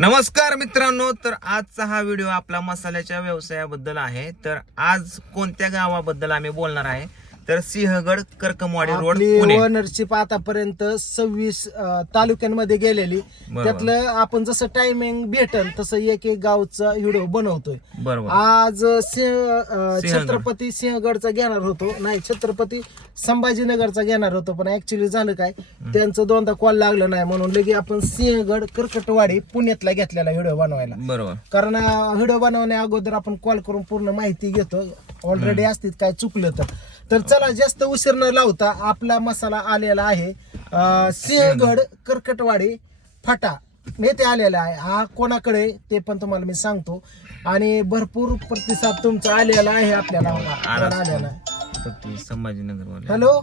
नमस्कार मित्रांनो तर आजचा हा व्हिडिओ आपला मसाल्याच्या व्यवसायाबद्दल आहे. तर आज कोणत्या गावाबद्दल आम्ही बोलणार आहे? तर सिंहगड कर्कमवाडी रोड पुणे. ओनरशिप आतापर्यंत सव्वीस तालुक्यांमध्ये गेलेली. बरोबर. त्यातलं आपण जसं टायमिंग भेटल तसं एक एक गावचा व्हिडिओ बनवतोय. बरोबर. आज सिंह अं, सिंहगड. छत्रपती सिंहगडचा घेणार होतो. नाही छत्रपती संभाजीनगरचा घेणार होतो पण ऍक्च्युली झालं काय? त्यांचं दोनदा कॉल लागलं नाही म्हणून लगे आपण सिंहगड कर्कटवाडी पुण्यातला घेतलेला व्हिडिओ बनवायला. बरोबर. कारण व्हिडिओ बनवण्या अगोदर आपण कॉल करून पूर्ण माहिती घेतो. ऑलरेडी असतील काय चुकलं तर. तर चला जास्त उशीर न लावता आपला मसाला आलेला आहे. अं, सिंहगड कर्कटवाडी फाटा येथे आलेला आहे. हा कोणाकडे ते पण तुम्हाला मी सांगतो. आणि भरपूर प्रतिसाद तुमचा आलेला आहे आपल्याला. आपल्याला आलेला आहे तर ती संभाजीनगर हॅलो?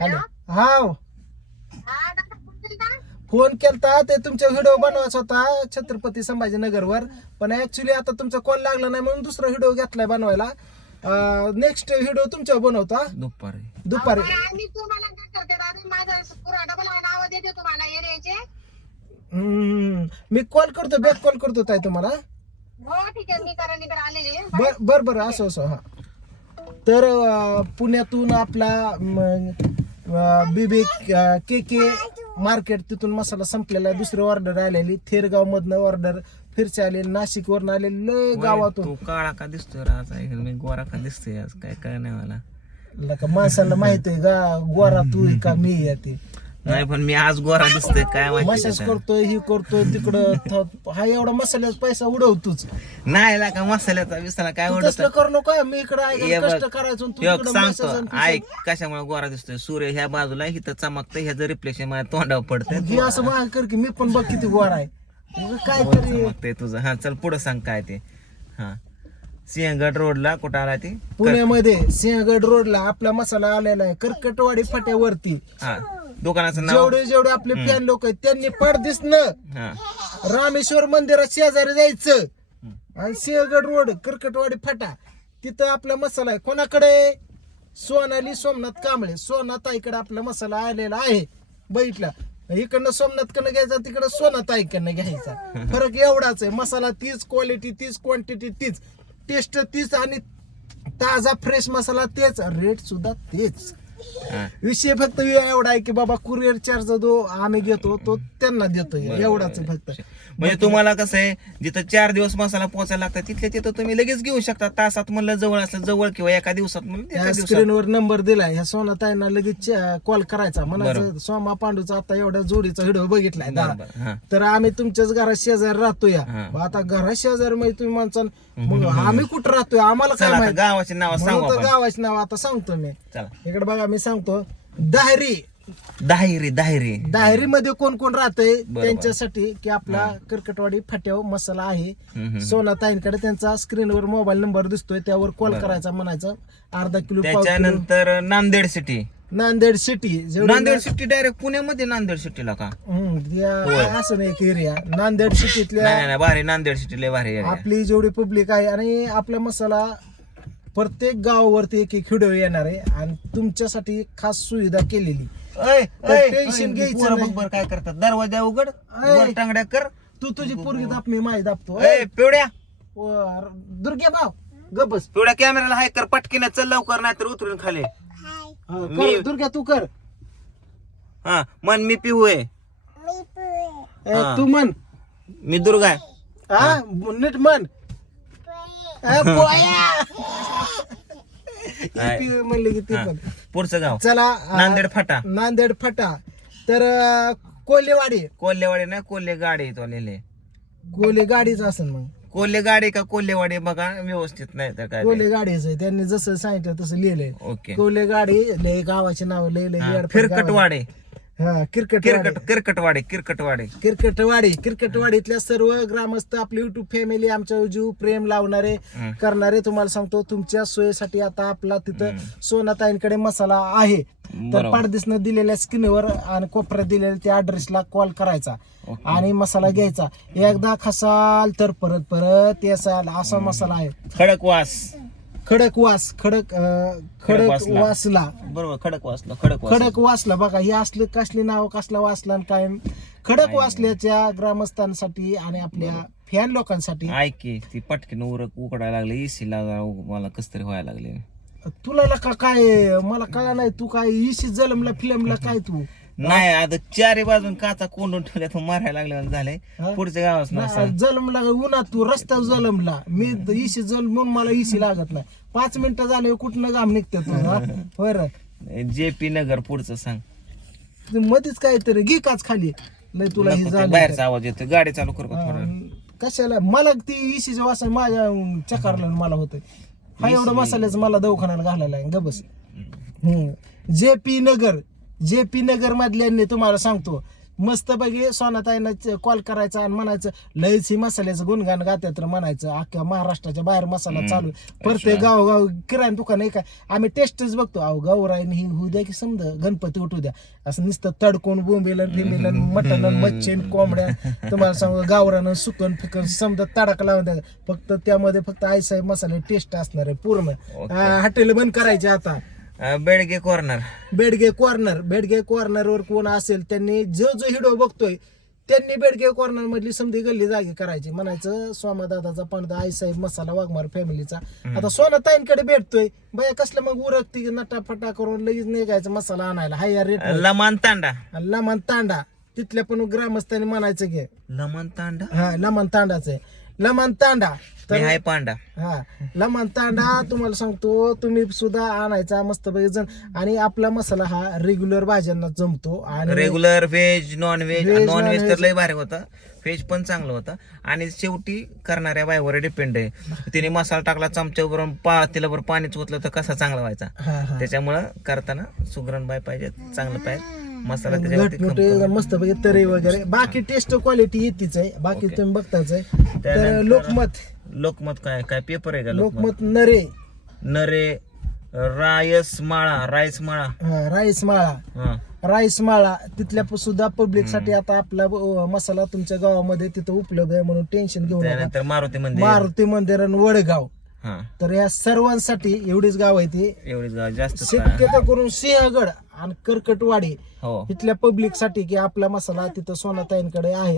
हॅलो? हा. फोन केलता ते तुमचा व्हिडिओ बनवायचा होता छत्रपती संभाजीनगरवर. पण ऍक्च्युली आता तुमचा कॉल लागला नाही म्हणून दुसरा व्हिडिओ घेतलाय बनवायला. नेक्स्ट व्हिडिओ तुमच्या बनवता दुपारी. दुपारी. मी तुम्हाला काय करते दादा माझा पुरा डबल नाव देते तुम्हाला एरियाचे हम्म, मी कॉल करतो बॅक कॉल करतो ताई तुम्हाला हो? ठीक आहे मी करंडीकडे आलेले बर बर बर असं असं हा. तर अं, पुण्यातून आपला बीबी के के मार्केट तिथून मसाला संपलेला आहे. दुसरी ऑर्डर आलेली थेरगाव मधनं ऑर्डर फिरचे आलेली नाशिक वरून आलेली लय गावातून. तू काळा का दिसतोय आज ऐक, मी गोरा का दिसतोय आज? काय काय नाही मला? लका माणसाला माहीत आहे का गोरा तू आहे का मी आहे ते. नाही पण मी आज गोरा दिसतोय काय माहिती मसाज त्याचं? करतोय ही करतोय तिकडं थ- हा एवढा मसाल्याचा पैसा उडवतोच नाही ला का मसाल्याचा विसरा काय तू ओढत तसलं करू नको मी इकडे ये आहे बघ. कष्ट करायचो आणि तू ह्यो तिकडं सांगतो आणि ऐक कशामुळे गोरा दिसतोय? सूर्य ह्या बाजूला इथं चमकतं ह्याचं रिफ्लेक्शन माझ्या तोंडावर पडतंय. हे असं महाग कर की मी पण बघ किती गोरा आहे. मग काय तरी चमकतंय तुझं. हा चल पुढे सांग काय ते. हा. सिंहगड रोडला कुठं आला ते? पुण्यामध्ये सिंहगड रोडला आपला मसाला आलेला आहे कर्कटवाडी फाट्यावरती. हा. दुकानाचं नाव. जेवढे जेवढे आपले फॅन लोक आहेत त्यांनी पड दिसणं हा. रामेश्वर मंदिरात शेजारी जायचं. आणि सिंहगड रोड कर्कटवाडी फाटा. तिथं आपला मसाला आहे. कोणाकडे? सोनाली सोमनाथ कांबळे. सोनाथ आईकडे आपला मसाला आलेला आहे. बघितला. इकडनं सोमनाथ कडनं घ्यायचा तिकडं सोनाथ आईकडनं घ्यायचा. फरक एवढाच आहे. मसाला तीच क्वालिटी तीच क्वांटिटी तीच. टेस्ट तीच आणि ताजा फ्रेश मसाला तेच. रेट सुद्धा तेच. विषय फक्त एवढा आहे की बाबा कुरिअर चार्ज जो आम्ही घेतो तो त्यांना देतो एवढाच फक्त. म्हणजे तुम्हाला कसं आहे जिथं चार दिवस मसाला पोहोचायला लागतात तिथल्या तिथं तुम्ही लगेच घेऊ शकता. तासात म्हणलं जवळ असलं जवळ किंवा एका दिवसात म्हणलं स्क्रीनवर नंबर दिलाय. ह्या सोना ताईंना लगेच कॉल करायचा. म्हणायचं सोमा पांडूचा आता एवढ्या जोडीचा व्हिडिओ बघितलाय तर आम्ही तुमच्याच घरात शेजारी राहतो या. आता घरात शेजारी म्हणजे तुम्ही माणसाल मग आम्ही कुठं राहतोय? आम्हाला काय गावाचे नाव सांगू म्हणून तर आपण. गावाचे नाव आता सांगतो मी. इकडे बघा मी सांगतो दाहरी. दाहिरी दाहिरी. दाहरी मध्ये कोण कोण राहतंय त्यांच्यासाठी की आपला कर्कटवाडी फाट्याव मसाला आहे. हम्म, हम्म. सोना ताईंकडे त्यांचा स्क्रीनवर मोबाईल नंबर दिसतोय त्यावर कॉल करायचा म्हणायचं. अर्धा किलो त्याच्यानंतर Nanded city. Nanded city. Nanded city direct पुण्यामध्ये नांदेड सिटीला का? असं नाही एक एरिया नांदेड सिटीतल्या भारी नांदेड सिटी लय भारी. आपली जेवढी पब्लिक आहे आणि आपला मसाला प्रत्येक गावावरती एक एक व्हिडिओ येणार आहे आणि तुमच्यासाठी खास सुविधा केलेली. तर टेन्शन घ्यायचं पोरं नाही. बघ काय करतात. दरवाजा उघड ऐ. वर टांगड्या कर. तू तुझी पोरगी दाप मी माझी दापतो. ए पिवड्या. वर- दुर्गे भाव गबस पिवड्या कॅमेराला हाय कर पटकीनं चल लवकर नाही तर उतरून खाली. मी- दुर्गा तू कर. हा मन मी पिऊ आहे. ए, हा. तू म्हण. मी दुर्गा आहे. हा नीट म्हण. ए, पोया. नाही. ती म्हणली की ती हा. पण. पुढचं गाव चला अं, नांदेड फाटा. नांदेड फटा. तर अं, कोल्हेवाडी. कोल्हेवाडी नाही कोल्हे गाडी तो लिहिले. कोल्हे गाडीच असेल मग. कोल्हे गाडी का कोल्हेवाडी बघा व्यवस्थित नाही तर काय. कोल्हे गाडीच आहे. त्यांनी जसं सांगितलं तसं लिहिलंय. ओके. कोल्हे गाडी लय गावाचे नाव आहे. फिरकटवाडे. Cricket circuit किरकटवाडे किरकटवाडे. क्रिकेटवाडी क्रिकेटवाडीतल्या सर्व ग्रामस्थ आपली युट्यूब फॅमिली आमच्या जीव प्रेम लावणारे. करणारे तुम्हाला सांगतो तुमच्या सोयीसाठी आता आपला तिथं सोनाताईंकडे मसाला आहे. तर. पाडदिसनं दिलेल्या स्क्रीनवर आणि कोपऱ्यात दिलेल्या त्या ऍड्रेसला कॉल करायचा. आणि मसाला घ्यायचा. एकदा खसाल तर परत परत येसाल असा मसाला आहे. खडकवास. खडक वास खडक अं, खडक वासला. वासला. बरोबर खडक वाचलं खडक वाचलं. खडक वासला. बघा हे असलं कसली नाव कसला वासला आणि काय? खडक वासल्याच्या ग्रामस्थांसाठी आणि आपल्या फॅन लोकांसाठी. ऐक की ती पटकन उरक उकडायला लागले इसी लागा मला कस तरी व्हायला लागले. तुला ला का काय मला कळा नाही तू काय इशी जलमला फिल्मला काय तू? नाही आता चारी बाजून काचा कोंडून ठेवल्या तो मारायला लागले झालंय. हा? पुढच्या गावात ना, जलमला उन्हात तू? रस्त्यावर जलमला. मी इशी जल म्हणून मला इशी लागत नाही. पाच मिनिटं झाले कुठनं घाम निघते तू हा? होय रे. जे पी नगर पुढचं सांग. तू मध्येच काहीतरी घे काच खाली. लय तुला हे नको ते झालं. बाहेरचा आवाज येतो गाडी चालू कर थोडं? कशाला? मला ती इशीच्या वासा माझ्या चकारला मला होत हा एवढा मसाल्याचं मला दवाखान्याला घालायला आहे. गबस जे पी नगर. जे पी नगर मधल्यांनी तुम्हाला सांगतो मस्त बघे सोनाताईनं कॉल करायचा आणि म्हणायचं लयच ही मसाल्याचं गुणगान गात्यात तर म्हणायचं. अख्ख्या महाराष्ट्राच्या बाहेर मसाला चालू प्रत्येक गावगाव किराणा दुकान आहे काय आम्ही टेस्टच बघतो. अहो गावराईन ही होऊ द्या की समजा गणपती उठू द्या. असं नुसतं तडकून बोंबेलन फिमेलन मटन मच्छीन कोंबड्या. तुम्हाला सांगू गावरानं सुकन फिकन समजा तडक लावून द्या. फक्त त्यामध्ये फक्त आईसाहेब मसाले टेस्ट असणार आहे पूर्ण. हॉटेल बंद करायचे आता. Bedge corner Bedge corner Bedge corner वर कोण असेल त्यांनी जो जो हिडो बघतोय त्यांनी बेडगे कॉर्नर मधली समधी गल्ली जागी करायची. म्हणायचं सोमादादाचा पणदा आईसाहेब मसाला वाघमार फॅमिलीचा. आता सोना ताईंकडे भेटतोय. बया कसलं मग उरकती नटाफटा करून लगेच निघायचं मसाला आणायला. हाय रेट लमान तांडा. लमान तांडा तिथल्या पण ग्रामस्थांनी म्हणायचं घे लमान तांडा? हा लमान तांडाच आहे. लमान तांडा मी तर हाय पांडा. हा. लमान तांडा तुम्हाला सांगतो तुम्ही सुद्धा आणायचा मस्त जण. आणि आपला मसाला हा रेग्युलर भाज्यांना जमतो आणि regular veg non veg Veg, non veg तर. लय भारी होता. व्हेज पण चांगलं होतं. आणि शेवटी करणाऱ्या बायवर डिपेंड आहे. तिने मसाला टाकला चमच्यावर पा तिला बरं पाणीच ओतलं तर कसा चांगला व्हायचा. हा हा. त्याच्यामुळं करताना सुगरण बाय पाहिजे चांगलं पाहिजे मसाला त्याच्यावरती मस्त तरी वगैरे. बाकी टेस्ट क्वालिटी येतीच आहे. बाकी Okay. तुम्ही बघताच आहे. तर त्यानंतर- लोकमत. लोकमत काय काय पेपर आहे का लोकमत? लोकमत नरे. नरे रायस माळा राईस माळा. हा, राईस माळा. हा. राईस माळा तिथल्या प- सुद्धा पब्लिकसाठी आता आपला अ, मसाला तुमच्या गावामध्ये तिथं उपलब्ध आहे म्हणून टेन्शन घेऊ नका. त्यानंतर मारुती मंदिर. मारुती मंदिर आणि वडगाव. हा. तर या सर्वांसाठी एवढीच गाव आहे ती. एवढीच गाव जास्त काय. शक्यता करून सिंहगड आणि कर्कटवाडी. हो. इथल्या पब्लिकसाठी की आपला मसाला तिथं सोना ताईंकडे आहे.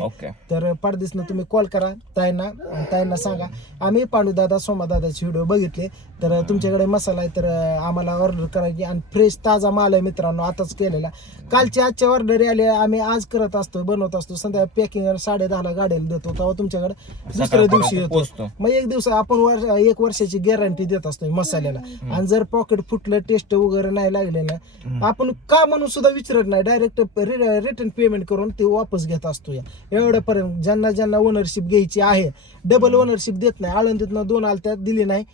तर पाडदिसनं तुम्ही कॉल करा. ताईंना ताईंना सांगा. आम्ही पांडुदादा सोमादादाचे व्हिडिओ बघितले. तर तुमच्याकडे मसाला आहे तर आम्हाला ऑर्डर करायची आणि फ्रेश ताजा माल आहे मित्रांनो आताच केलेला. कालची आजच्या ऑर्डर आले आम्ही आज करत असतो बनवत असतो. संध्याकाळी पॅकिंग साडे दहाला गाड्याला देतो. तेव्हा तुमच्याकडे दुसऱ्या दिवशी येतो. मग एक दिवस आपण एक वर्षाची गॅरंटी देत असतो मसाल्याला. आणि जर पॉकेट फुटलं टेस्ट वगैरे नाही लागले ना आपण का म्हणून सुद्धा विचारत नाही? डायरेक्ट रिटर्न पेमेंट करून ते वापस घेत असतो या. एवढ्यापर्यंत ज्यांना ज्यांना ओनरशिप घ्यायची आहे डबल ओनरशिप देत नाही. आळंदीतनं दोन आलत्या दिली नाही.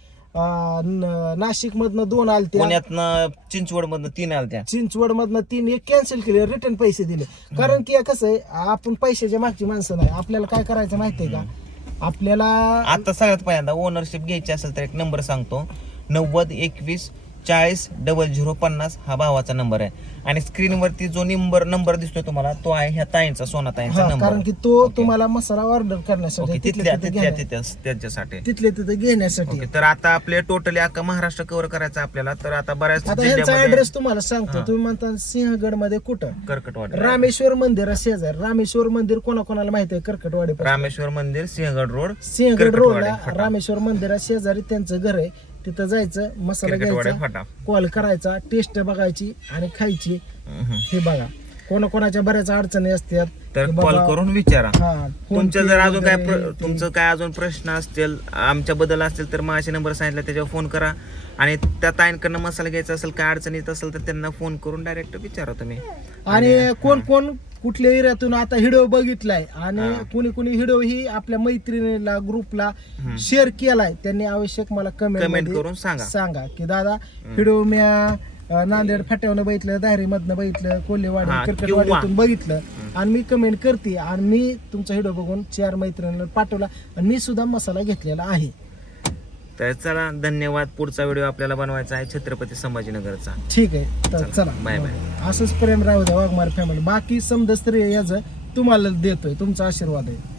नाशिक मधनं दोन आलत्या. पुण्यातनं चिंचवड मधनं तीन आल्या चिंचवड मधनं तीन एक कॅन्सल केले रिटर्न पैसे दिले. कारण की कसं आहे आपण पैशाच्या मागची माणसं नाही. आपल्याला काय करायचं माहितीये का? आपल्याला आता सगळ्यात पहिल्यांदा ओनरशिप घ्यायची असेल तर एक नंबर सांगतो. नव्वद एकवीस चाळीस डबल झिरो पन्नास हा भावाचा नंबर आहे. आणि स्क्रीनवरती जो नंबर नंबर दिसतोय तुम्हाला तो आहे ह्या ताईंचा सोना ताईंचा हा, नंबर कारण की तो तुम्हाला मसाला ऑर्डर करण्यासाठी ओके तिथल्या तिथल्या तिथं तिथल्या घेण्या- तिथल्या त्याच्यासाठी. तिथले तिथे घेण्यासाठी. ओके तर आता आपले टोटली अख्खा महाराष्ट्र कव्हर करायचा आपल्याला तर आता बऱ्याच आता ह्यांचा जिल्ह्यामध्ये ऍड्रेस तुम्हाला सांगतो. तुम्ही म्हणता सिंहगडमध्ये कुठं? कर्कटवाडी. रामेश्वर मंदिर शेजार रामेश्वर मंदिर कोणाकोणाला माहिती आहे? कर्कटवाडी रामेश्वर मंदिर सिंहगड रोड सिंहगड कर्कटवाडी, रोडला फाटा. रामेश्वर मंदिरा शेजारी त्यांचं घर आहे तिथं जायचं मसाला घ्यायचा कॉल करायचा टेस्ट बघायची आणि खायची. हे बघा. कोणाकोणाच्या बऱ्याच अडचणी असतात तर कॉल करून विचारा. पे जर अजून काय तुमचं काय अजून प्रश्न असतील आमच्याबद्दल असतील तर माझे नंबर सांगितला त्याच्यावर फोन करा. आणि त्या ताईंकडनं मसाला घ्यायचा असेल काय अडचण येत असेल तर त्यांना फोन करून डायरेक्ट विचारा तुम्ही. आणि कोण कोण कुठल्या एरियातून आता हिडो बघितलाय आणि कुणी कुणी हिडो ही आपल्या मैत्रिणीला ग्रुपला शेअर केलाय. त्यांनी आवश्यक मला कमेंट करून सांगा. सांगा की दादा हिडो मी अं, नांदेड फाट्यावनं बघितलं दायरी मधनं बघितलं कोल्हेवाडी क्रिकेटवाडीतून बघितलं आणि मी कमेंट करते आणि मी तुमचा हिडो बघून चार मैत्रिणीला पाठवला आणि मी सुद्धा मसाला घेतलेला आहे. तर चला धन्यवाद. पुढचा व्हिडिओ आपल्याला बनवायचा आहे छत्रपती संभाजीनगरचा. ठीक आहे. तर चला बाय बाय असंच प्रेम राहू द्या वाघमार फॅमिली बाकी समजा स्त्री याचं तुम्हाला देतोय. तुमचा आशीर्वाद आहे.